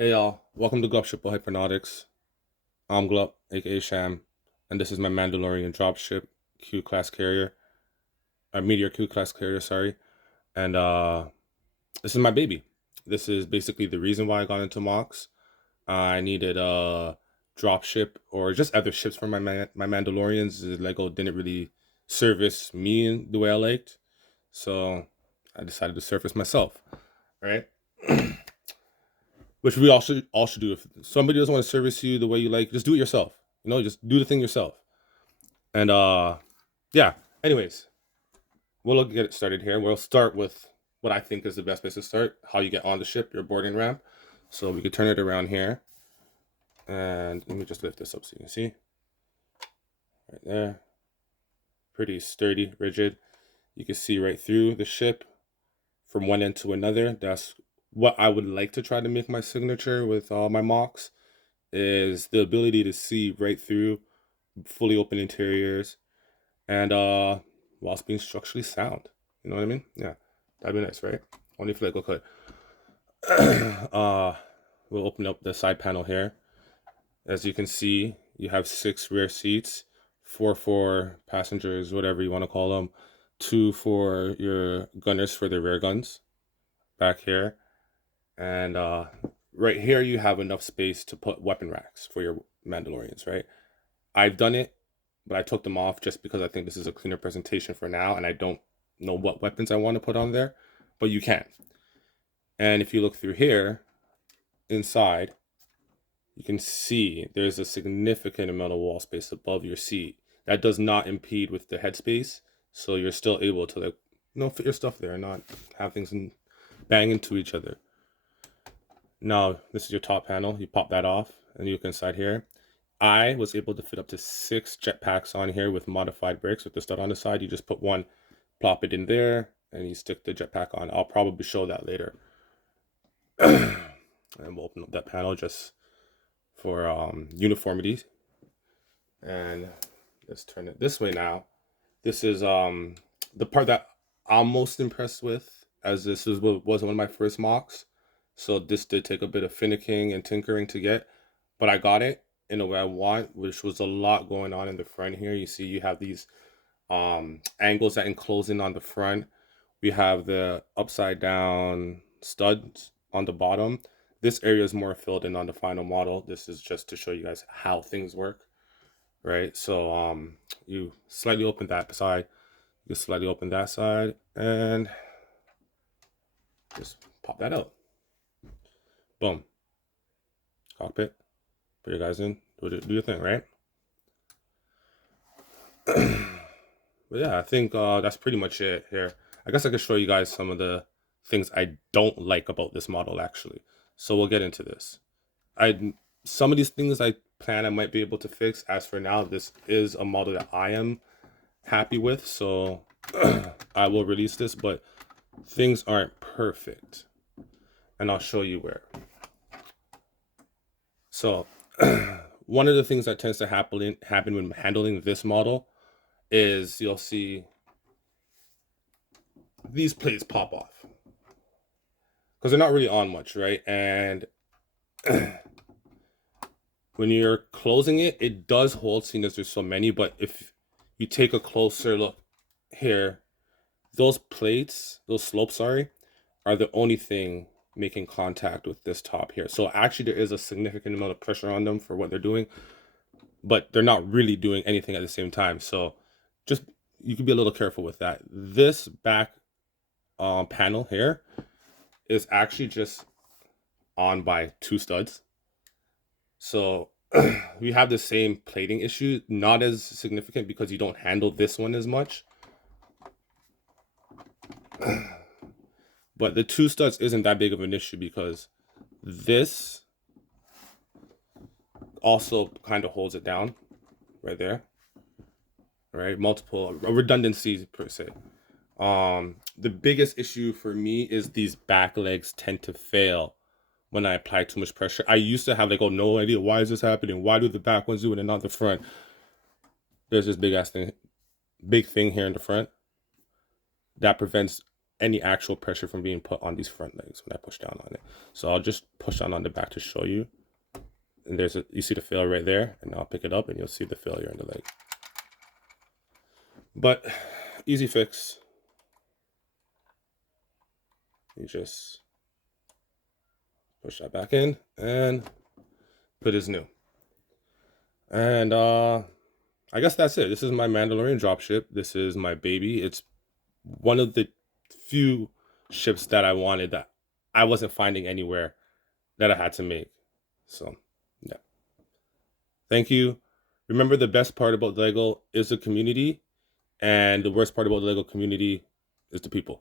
Hey y'all, welcome to Dropship Hypernautics. I'm Glup, aka Sham, and this is my Mandalorian dropship Q class carrier, a Meteor Q class carrier, sorry. And this is my baby. This is basically the reason why I got into MOCs. I needed a dropship or just other ships for my Mandalorians. Lego didn't really service me the way I liked, so I decided to surface myself, right? Which we all should do. If somebody doesn't want to service you the way you like, just do it yourself. Just do the thing yourself. And yeah. Anyways, we'll get it started here. We'll start with what I think is the best place to start. How you get on the ship, your boarding ramp. So we could turn it around here, and let me just lift this up so you can see. Right there, pretty sturdy, rigid. You can see right through the ship from one end to another. That's what I would like to try to make my signature with all my MOCs, is the ability to see right through fully open interiors and whilst being structurally sound. You know what I mean? Yeah. That'd be nice, right? Only if Lego could. We'll open up the side panel here. As you can see, you have 6 rear seats, 4 for passengers, whatever you want to call them, 2 for your gunners for the rear guns back here. And right here, you have enough space to put weapon racks for your Mandalorians, right? I've done it, but I took them off just because I think this is a cleaner presentation for now, and I don't know what weapons I want to put on there, but you can. And if you look through here, inside, you can see there's a significant amount of wall space above your seat. That does not impede with the headspace, so you're still able to fit your stuff there and not have things bang into each other. Now, this is your top panel. You pop that off, and you look inside here. I was able to fit up to 6 jetpacks on here with modified brakes with the stud on the side. You just put one, plop it in there, and you stick the jetpack on. I'll probably show that later. And we'll open up that panel just for uniformity. And let's turn it this way now. This is the part that I'm most impressed with, as this was one of my first MOCs. So this did take a bit of finicking and tinkering to get, but I got it in a way I want, which was a lot going on in the front here. You see you have these angles that enclose in on the front. We have the upside down studs on the bottom. This area is more filled in on the final model. This is just to show you guys how things work, right? So you slightly open that side, you slightly open that side, and just pop that out. Boom. Cockpit. Put your guys in. Do your thing, right? But yeah, I think that's pretty much it here. I guess I could show you guys some of the things I don't like about this model, actually. So we'll get into this. Some of these things I plan I might be able to fix. As for now, this is a model that I am happy with, so I will release this, but things aren't perfect. And I'll show you where. So one of the things that tends to happen when handling this model is you'll see these plates pop off because they're not really on much, right? And when you're closing it, it does hold, seeing as there's so many. But if you take a closer look here, those plates, those slopes, sorry, are the only thing making contact with this top here. So actually there is a significant amount of pressure on them for what they're doing, but they're not really doing anything at the same time. So just, you can be a little careful with that. This back panel here is actually just on by 2 studs. So we have the same plating issue, not as significant because you don't handle this one as much. But the 2 studs isn't that big of an issue because this also kind of holds it down right there. Right? Multiple redundancies per se. The biggest issue for me is these back legs tend to fail when I apply too much pressure. I used to have no idea, why is this happening? Why do the back ones do it and not the front? There's this big thing here in the front that prevents any actual pressure from being put on these front legs when I push down on it. So I'll just push down on the back to show you. And you see the failure right there, and I'll pick it up and you'll see the failure in the leg. But easy fix. You just push that back in and put it as new. And I guess that's it. This is my Mandalorian dropship. This is my baby. It's one of the few ships that I wanted that I wasn't finding anywhere that I had to make. So, yeah. Thank you. Remember, the best part about LEGO is the community, and the worst part about the LEGO community is the people.